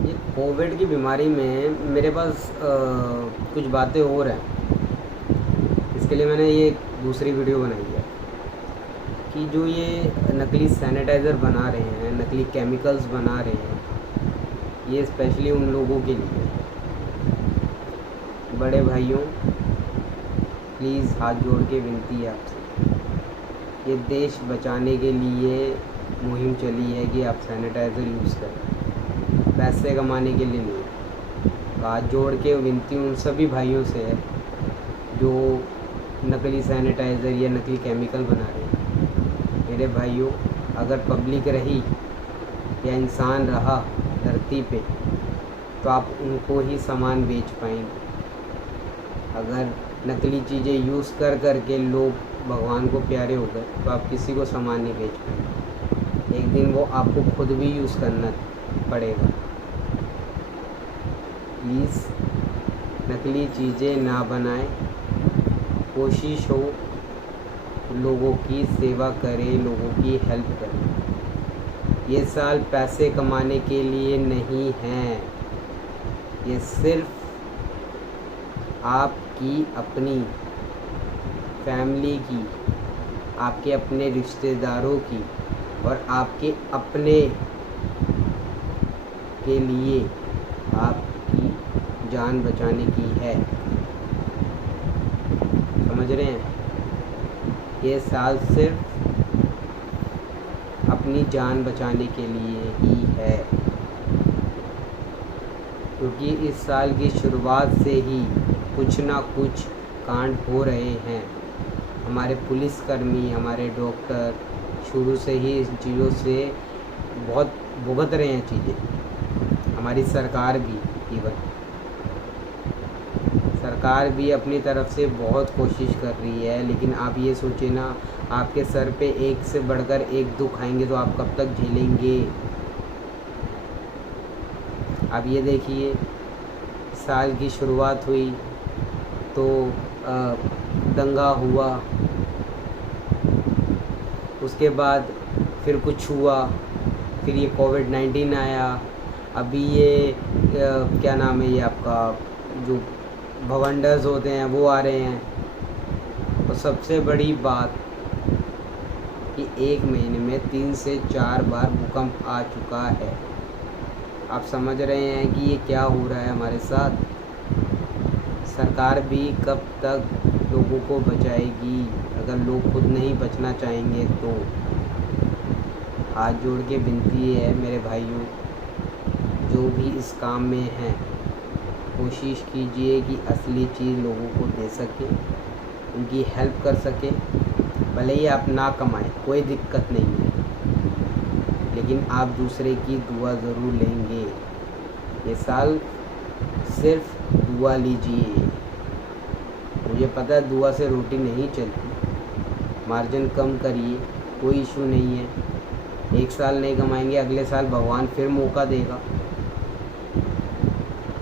ये कोविड की बीमारी में मेरे पास कुछ बातें और हैं। इसके लिए मैंने ये दूसरी वीडियो बनाई है कि जो ये नकली सैनिटाइज़र बना रहे हैं, नकली केमिकल्स बना रहे हैं, ये स्पेशली उन लोगों के लिए। बड़े भाइयों, प्लीज़ हाथ जोड़ के विनती है आपसे, ये देश बचाने के लिए मुहिम चली है कि आप सैनिटाइज़र यूज़ करें, पैसे कमाने के लिए नहीं। हाथ जोड़ के विनती उन सभी भाइयों से है जो नकली सैनिटाइज़र या नकली केमिकल बना रहे हैं। मेरे भाइयों, अगर पब्लिक रही या इंसान रहा धरती पे तो आप उनको ही सामान बेच पाएंगे। अगर नकली चीज़ें यूज़ कर कर के लोग भगवान को प्यारे हो गए तो आप किसी को सामान नहीं बेच पाएंगे। एक दिन वो आपको खुद भी यूज़ करना पड़ेगा। प्लीज़ नकली चीज़ें ना बनाएं। कोशिश हो लोगों की सेवा करें, लोगों की हेल्प करें। ये साल पैसे कमाने के लिए नहीं है, ये सिर्फ आपकी अपनी फैमिली की, आपके अपने रिश्तेदारों की और आपके अपने के लिए आपकी जान बचाने की है। समझ रहे हैं? ये साल सिर्फ अपनी जान बचाने के लिए ही है, क्योंकि इस साल की शुरुआत से ही कुछ ना कुछ कांड हो रहे हैं। हमारे पुलिसकर्मी, हमारे डॉक्टर शुरू से ही इन चीज़ों से बहुत भुगत रहे हैं चीज़ें। हमारी सरकार भी, इवन सरकार भी अपनी तरफ से बहुत कोशिश कर रही है, लेकिन आप ये सोचिए ना, आपके सर पे एक से बढ़कर एक दुख आएंगे तो आप कब तक झेलेंगे? अब ये देखिए, साल की शुरुआत हुई तो दंगा हुआ, उसके बाद फिर कुछ हुआ, फिर ये कोविड-19 आया, अभी ये क्या नाम है, ये आपका जो भवंडर्स होते हैं वो आ रहे हैं। और सबसे बड़ी बात कि एक महीने में 3 से 4 बार भूकंप आ चुका है। आप समझ रहे हैं कि ये क्या हो रहा है हमारे साथ? सरकार भी कब तक लोगों को बचाएगी अगर लोग खुद नहीं बचना चाहेंगे तो? हाथ जोड़ के विनती है मेरे भाइयों, जो भी इस काम में हैं, कोशिश कीजिए कि असली चीज़ लोगों को दे सकें, उनकी हेल्प कर सकें। भले ही आप ना कमाएं, कोई दिक्कत नहीं है, लेकिन आप दूसरे की दुआ ज़रूर लेंगे। ये साल सिर्फ दुआ लीजिए। मुझे पता है दुआ से रोटी नहीं चलती, मार्जिन कम करिए, कोई इशू नहीं है। एक साल नहीं कमाएंगे, अगले साल भगवान फिर मौका देगा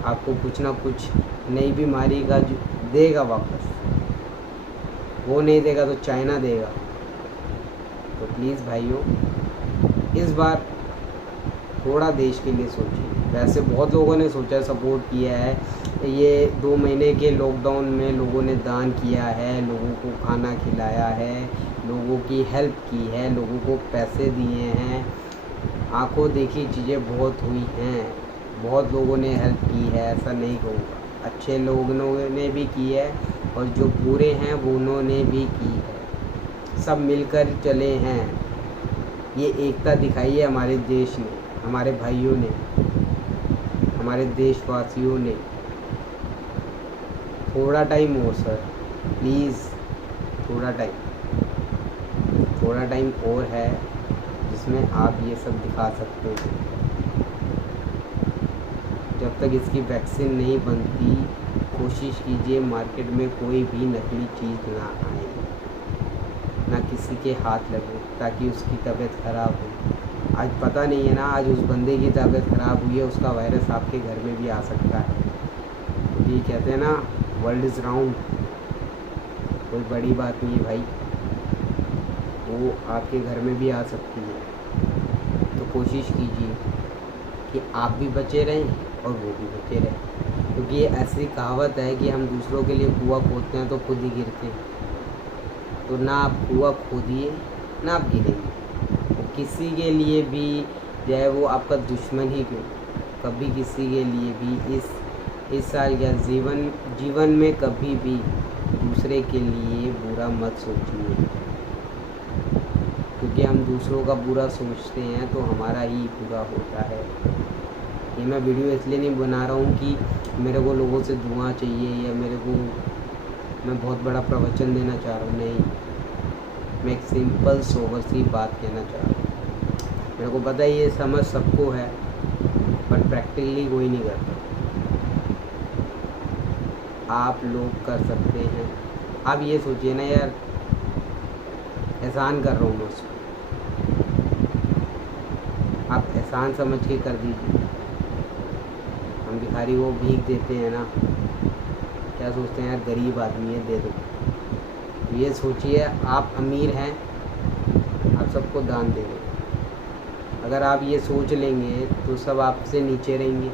आपको, कुछ ना कुछ नई बीमारी का देगा वापस। वो नहीं देगा तो चाइना देगा। तो प्लीज़ भाइयों, इस बार थोड़ा देश के लिए सोचिए। वैसे बहुत लोगों ने सोचा, सपोर्ट किया है। ये 2 महीने के लॉकडाउन में लोगों ने दान किया है, लोगों को खाना खिलाया है, लोगों की हेल्प की है, लोगों को पैसे दिए हैं। आंखों देखी चीज़ें बहुत हुई हैं, बहुत लोगों ने हेल्प की है, ऐसा नहीं कहूँगा। अच्छे लोगों ने भी की है और जो बुरे हैं वो उन्होंने भी की है। सब मिलकर चले हैं। ये एकता दिखाई है हमारे देश ने, हमारे भाइयों ने, हमारे देशवासियों ने। थोड़ा टाइम और सर, प्लीज़ थोड़ा टाइम और है जिसमें आप ये सब दिखा सकते हो। जब तक इसकी वैक्सीन नहीं बनती, कोशिश कीजिए मार्केट में कोई भी नकली चीज़ ना आए, ना किसी के हाथ लगे, ताकि उसकी तबीयत ख़राब हो। आज पता नहीं है ना, आज उस बंदे की तबीयत ख़राब हुई है, उसका वायरस आपके घर में भी आ सकता है। क्योंकि ये कहते हैं ना, वर्ल्ड इज़ राउंड। कोई बड़ी बात नहीं है भाई, वो आपके घर में भी आ सकती है। तो कोशिश कीजिए कि आप भी बचे रहें और वो भी बचे रहें। क्योंकि ये ऐसी कहावत है कि हम दूसरों के लिए कुआं खोदते हैं तो खुद ही गिरते हैं। तो ना आप कुआं खोदिए, ना आप गिरेंगे। तो किसी के लिए भी, चाहे वो आपका दुश्मन ही क्यों, कभी किसी के लिए भी इस साल या जीवन में कभी भी दूसरे के लिए बुरा मत सोचिए। क्योंकि हम दूसरों का बुरा सोचते हैं तो हमारा ही बुरा होता है। ये मैं वीडियो इसलिए नहीं बना रहा हूँ कि मेरे को लोगों से दुआ चाहिए या मैं बहुत बड़ा प्रवचन देना चाह रहा हूँ, नहीं। मैं एक सिंपल सोबर सी बात कहना चाह रहा हूँ। मेरे को पता है ये समझ सबको है, पर प्रैक्टिकली कोई नहीं करता। आप लोग कर सकते हैं। आप ये सोचिए ना यार, एहसान कर रहा हूँ मैं उसको, आप एहसान समझ के कर दीजिए। हम भिखारी को भीख देते हैं ना, क्या सोचते हैं यार गरीब आदमी है, दे दो। ये सोचिए आप अमीर हैं, आप सबको दान दे रहे। अगर आप ये सोच लेंगे तो सब आपसे नीचे रहेंगे,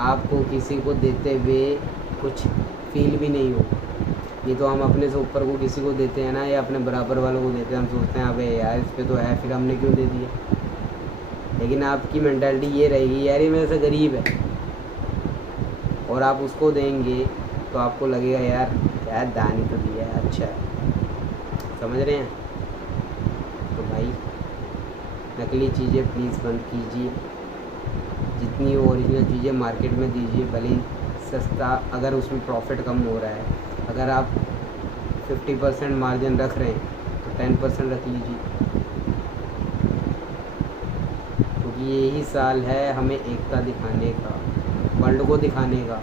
आपको किसी को देते हुए कुछ फील भी नहीं होगा। ये तो हम अपने से ऊपर को किसी को देते हैं ना, या अपने बराबर वालों को देते हैं, हम सोचते हैं अबे यार इस पे तो है, फिर हमने क्यों दे दिया। लेकिन आपकी मेंटालिटी ये रहेगी यार ये मेरे से गरीब है, और आप उसको देंगे तो आपको लगेगा यार दान ही तो दिया है, अच्छा है। समझ रहे हैं? तो भाई नकली चीज़ें प्लीज़ बंद कीजिए। जितनी ओरिजिनल चीज़ें मार्केट में दीजिए, भले ही सस्ता, अगर उसमें प्रॉफिट कम हो रहा है। अगर आप 50% मार्जिन रख रहे हैं तो 10% रख लीजिए। क्योंकि यही साल है हमें एकता दिखाने का, वर्ल्ड को दिखाने का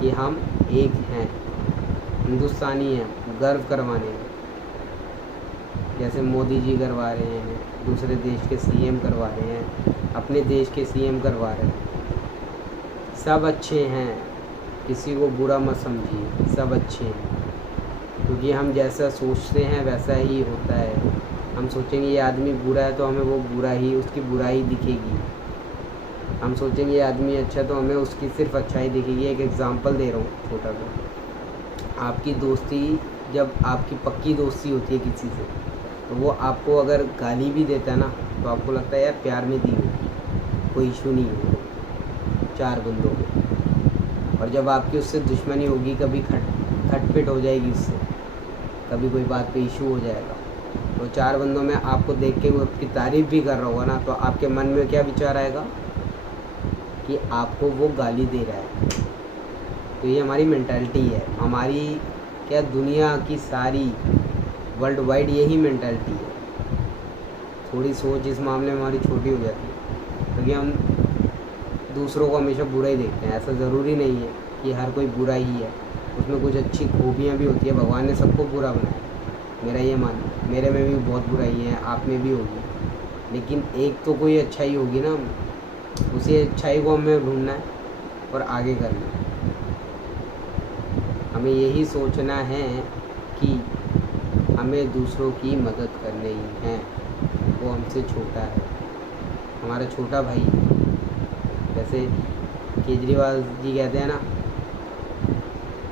कि हम एक हैं, हिंदुस्तानी हैं, गर्व करवाने का। जैसे मोदी जी करवा रहे हैं, दूसरे देश के सीएम करवा रहे हैं, अपने देश के सीएम करवा रहे हैं। सब अच्छे हैं, किसी को बुरा मत समझिए, सब अच्छे हैं। क्योंकि हम जैसा सोचते हैं वैसा ही होता है। हम सोचेंगे ये आदमी बुरा है तो हमें वो उसकी बुराई दिखेगी। हम सोचेंगे ये आदमी अच्छा तो हमें उसकी सिर्फ अच्छाई दिखेगी। एक एग्ज़ाम्पल दे रहा हूँ छोटा सा। आपकी दोस्ती, जब आपकी पक्की दोस्ती होती है किसी से, तो वो आपको अगर गाली भी देता है ना, तो आपको लगता है यार प्यार में दी होगी, कोई इशू नहीं होगा 4 बंदों में। और जब आपकी उससे दुश्मनी होगी, कभी खटपिट हो जाएगी उससे, कभी कोई बात पे इशू हो जाएगा, तो 4 बंदों में आपको देख के वो आपकी तारीफ़ भी कर रहा होगा ना, तो आपके मन में क्या विचार आएगा कि आपको वो गाली दे रहा है। तो ये हमारी मेंटालिटी है, हमारी क्या दुनिया की सारी वर्ल्ड वाइड यही मेंटालिटी है। थोड़ी सोच इस मामले में हमारी छोटी हो जाती है, क्योंकि हम दूसरों को हमेशा बुरा ही देखते हैं। ऐसा ज़रूरी नहीं है कि हर कोई बुरा ही है, उसमें कुछ अच्छी खूबियाँ भी होती है। भगवान ने सबको बुरा बनाया, मेरा ये मानना है। मेरे में भी बहुत बुराई है, आप में भी होगी, लेकिन एक तो कोई अच्छाई होगी ना, उसी अच्छाई को हमें ढूंढना है और आगे करना है। हमें यही सोचना है कि हमें दूसरों की मदद करनी है। वो हमसे छोटा है, हमारा छोटा भाई। जैसे केजरीवाल जी कहते हैं ना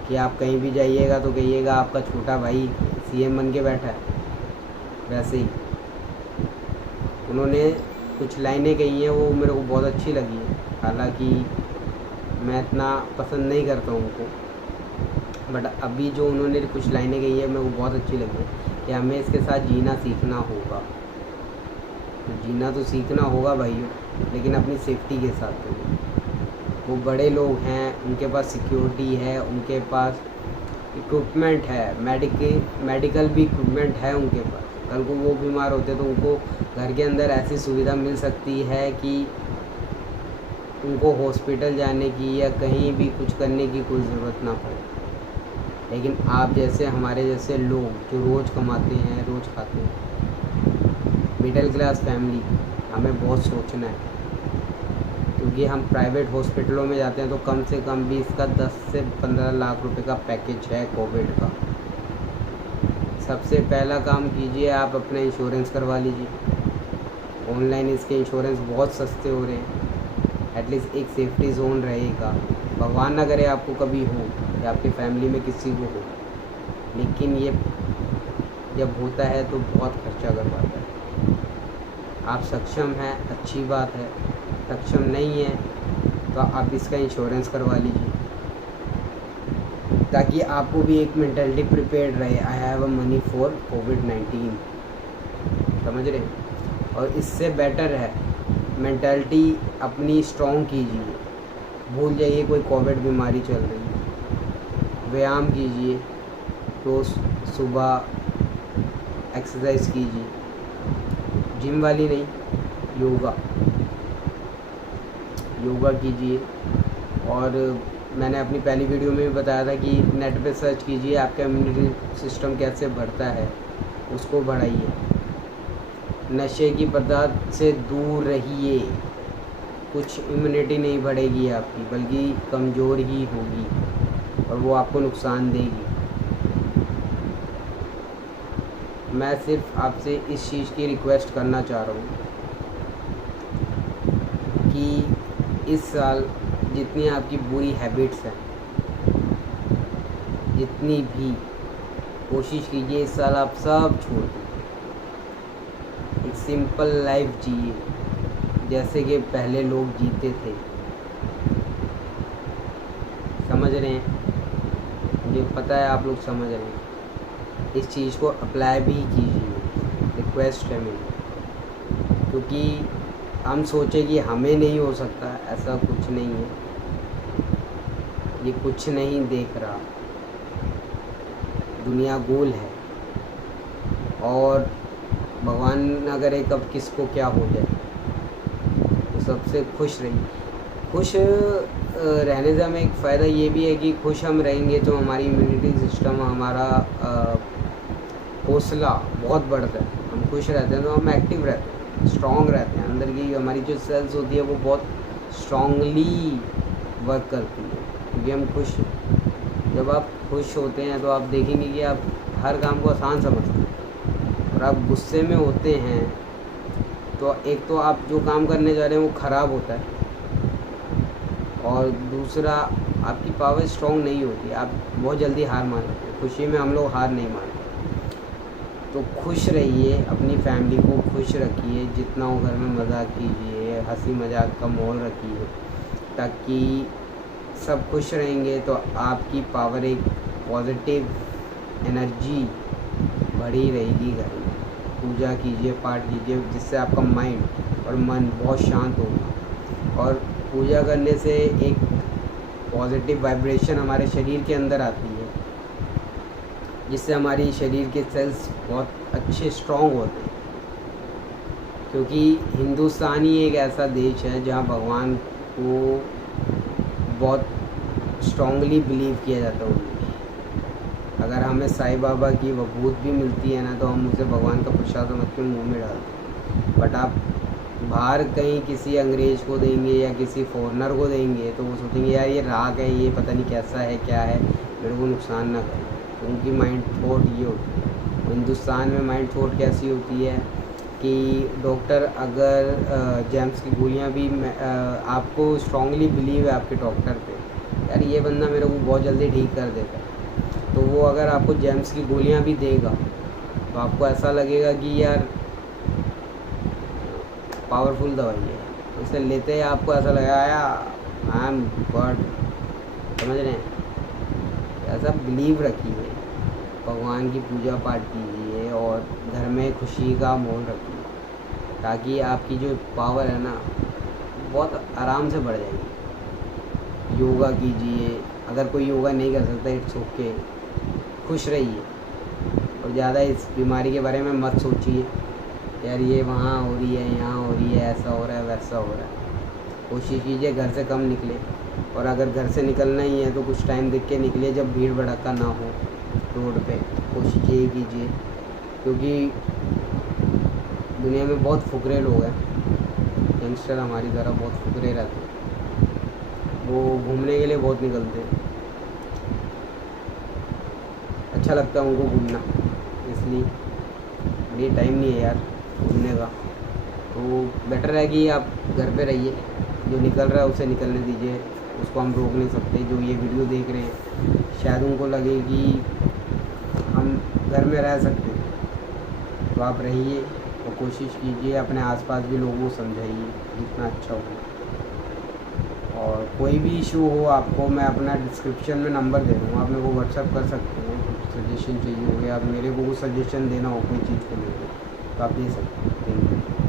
कि आप कहीं भी जाइएगा तो कहिएगा आपका छोटा भाई सीएम बन के बैठा है, वैसे ही उन्होंने कुछ लाइनें कही हैं, वो मेरे को बहुत अच्छी लगी है। हालांकि मैं इतना पसंद नहीं करता हूँ उनको, बट अभी जो उन्होंने कुछ लाइनें कही है मेरे को बहुत अच्छी लगी कि हमें इसके साथ जीना सीखना होगा। तो जीना तो सीखना होगा भाइयों, लेकिन अपनी सेफ्टी के साथ करिए। वो बड़े लोग हैं, उनके पास सिक्योरिटी है, उनके पास इक्विपमेंट है, मेडिकल भी इक्विपमेंट है उनके पास। कल को वो बीमार होते तो उनको घर के अंदर ऐसी सुविधा मिल सकती है कि उनको हॉस्पिटल जाने की या कहीं भी कुछ करने की कोई ज़रूरत ना पड़े। लेकिन आप जैसे, हमारे जैसे लोग जो रोज़ कमाते हैं, रोज़ खाते हैं, मिडिल क्लास फैमिली, हमें बहुत सोचना है। क्योंकि हम प्राइवेट हॉस्पिटलों में जाते हैं तो कम से कम भी इसका 10 से 15 लाख रुपए का पैकेज है कोविड का। सबसे पहला काम कीजिए, आप अपना इंश्योरेंस करवा लीजिए। ऑनलाइन इसके इंश्योरेंस बहुत सस्ते हो रहे हैं। एटलीस्ट एक सेफ्टी जोन रहेगा। भगवान ना करे आपको कभी हो या आपकी फैमिली में किसी को हो, लेकिन ये जब होता है तो बहुत खर्चा करवाता है। आप सक्षम हैं, अच्छी बात है। सक्षम नहीं है तो आप इसका इंश्योरेंस करवा लीजिए, ताकि आपको भी एक मेंटालिटी प्रिपेयर्ड रहे, I have a money for कोविड-19, समझ रहे। और इससे बेटर है मेंटालिटी अपनी स्ट्रॉन्ग कीजिए। भूल जाइए कोई कोविड बीमारी चल रही है। व्यायाम कीजिए, रोज़ सुबह एक्सरसाइज कीजिए, जिम वाली नहीं, योगा कीजिए। और मैंने अपनी पहली वीडियो में भी बताया था कि नेट पे सर्च कीजिए आपका इम्यूनिटी सिस्टम कैसे बढ़ता है, उसको बढ़ाइए। नशे की पदार्थ से दूर रहिए, कुछ इम्यूनिटी नहीं बढ़ेगी आपकी, बल्कि कमज़ोर ही होगी और वो आपको नुकसान देगी। मैं सिर्फ आपसे इस चीज़ की रिक्वेस्ट करना चाह रहा हूँ कि इस साल जितनी आपकी बुरी हैबिट्स हैं, जितनी भी, कोशिश कीजिए इस साल आप सब छोड़ दें। एक सिंपल लाइफ जिए जैसे कि पहले लोग जीते थे, समझ रहे हैं। मुझे पता है आप लोग समझ रहे हैं। इस चीज़ को अप्लाई भी कीजिए, रिक्वेस्ट है मेरी। क्योंकि हम सोचे कि हमें नहीं हो सकता, ऐसा कुछ नहीं है। ये कुछ नहीं देख रहा, दुनिया गोल है और भगवान न करे कब किसको क्या हो जाए। तो सबसे खुश रहिए। खुश रहने से हमें एक फ़ायदा ये भी है कि खुश हम रहेंगे तो हमारी इम्यूनिटी सिस्टम, हमारा हौसला बहुत बढ़ता है। हम खुश रहते हैं तो हम एक्टिव रहते हैं, स्ट्रॉन्ग रहते हैं। अंदर की हमारी जो सेल्स होती है वो बहुत स्ट्रॉन्गली वर्क करती है, क्योंकि हम खुश हैं। जब आप खुश होते हैं तो आप देखेंगे कि आप हर काम को आसान समझते हैं। और आप गुस्से में होते हैं तो एक तो आप जो काम करने जा रहे हैं वो ख़राब होता है, और दूसरा आपकी पावर स्ट्रॉन्ग नहीं होती, आप बहुत जल्दी हार मान लेते हैं। खुशी में हम लोग हार नहीं मानते। तो खुश रहिए, अपनी फैमिली को खुश रखिए, जितना हो घर में मजाक कीजिए, हंसी मजाक का माहौल रखिए, ताकि सब खुश रहेंगे तो आपकी पावर, एक पॉजिटिव एनर्जी बढ़ी रहेगी घर में। पूजा कीजिए, पाठ कीजिए, जिससे आपका माइंड और मन बहुत शांत होगा। और पूजा करने से एक पॉजिटिव वाइब्रेशन हमारे शरीर के अंदर आती है, जिससे हमारी शरीर के सेल्स बहुत अच्छे स्ट्रॉन्ग होते हैं। क्योंकि हिंदुस्तान ही एक ऐसा देश है जहाँ भगवान को बहुत स्ट्रॉन्गली बिलीव किया जाता है। अगर हमें साईं बाबा की वबूत भी मिलती है ना, तो हम उसे भगवान का प्रसाद समझ के मुँह में डालते हैं। बट आप बाहर कहीं किसी अंग्रेज़ को देंगे या किसी फॉरेनर को देंगे तो वो सोचेंगे यार ये राग है, ये पता नहीं कैसा है, क्या है, मेरे को नुकसान ना करे। तो उनकी माइंड थॉट ये होती है। हिंदुस्तान में माइंड थॉट कैसी होती है कि डॉक्टर अगर जेम्स की गोलियां भी आपको स्ट्रांगली बिलीव है आपके डॉक्टर पे, यार ये बंदा मेरे को बहुत जल्दी ठीक कर देता है, तो वो अगर आपको जेम्स की गोलियां भी देगा तो आपको ऐसा लगेगा कि यार पावरफुल दवाई है। उसे लेते ही आपको ऐसा लगेगा आई एम गॉड, समझ रहे हैं। ऐसा बिलीव रखिए, भगवान की पूजा पाठ कीजिए और घर में खुशी का माहौल रखिए, ताकि आपकी जो पावर है ना बहुत आराम से बढ़ जाएगी। योगा कीजिए, अगर कोई योगा नहीं कर सकता इट्स ओके, खुश रहिए और ज़्यादा इस बीमारी के बारे में मत सोचिए यार ये वहाँ हो रही है, यहाँ हो रही है, ऐसा हो रहा है, वैसा हो रहा है। कोशिश कीजिए घर से कम निकले, और अगर घर से निकलना ही है तो कुछ टाइम देख के निकलिए जब भीड़ भड़का ना हो रोड पे। कोशिश यही कीजिए, क्योंकि दुनिया में बहुत फुकरे लोग हैं, यंगस्टर हमारी तरह बहुत फुकरे रहते हैं, वो घूमने के लिए बहुत निकलते हैं, अच्छा लगता है उनको घूमना, इसलिए ये टाइम नहीं है यार घूमने का। तो बेटर है कि आप घर पे रहिए, जो निकल रहा है उसे निकलने दीजिए, उसको हम रोक नहीं सकते। जो ये वीडियो देख रहे हैं शायद उनको लगे कि हम घर में रह सकते हैं, तो आप रहिए और कोशिश कीजिए, अपने आसपास भी लोगों को समझाइए जितना अच्छा हो। और कोई भी इशू हो आपको, मैं अपना डिस्क्रिप्शन में नंबर दे दूँगा, आप मेरे को व्हाट्सअप कर सकते हैं। कुछ सजेशन चाहिए हो या आप मेरे को कुछ सजेशन देना हो कोई चीज़ को लेकर, तो आप दे सकते हैं। Thank you.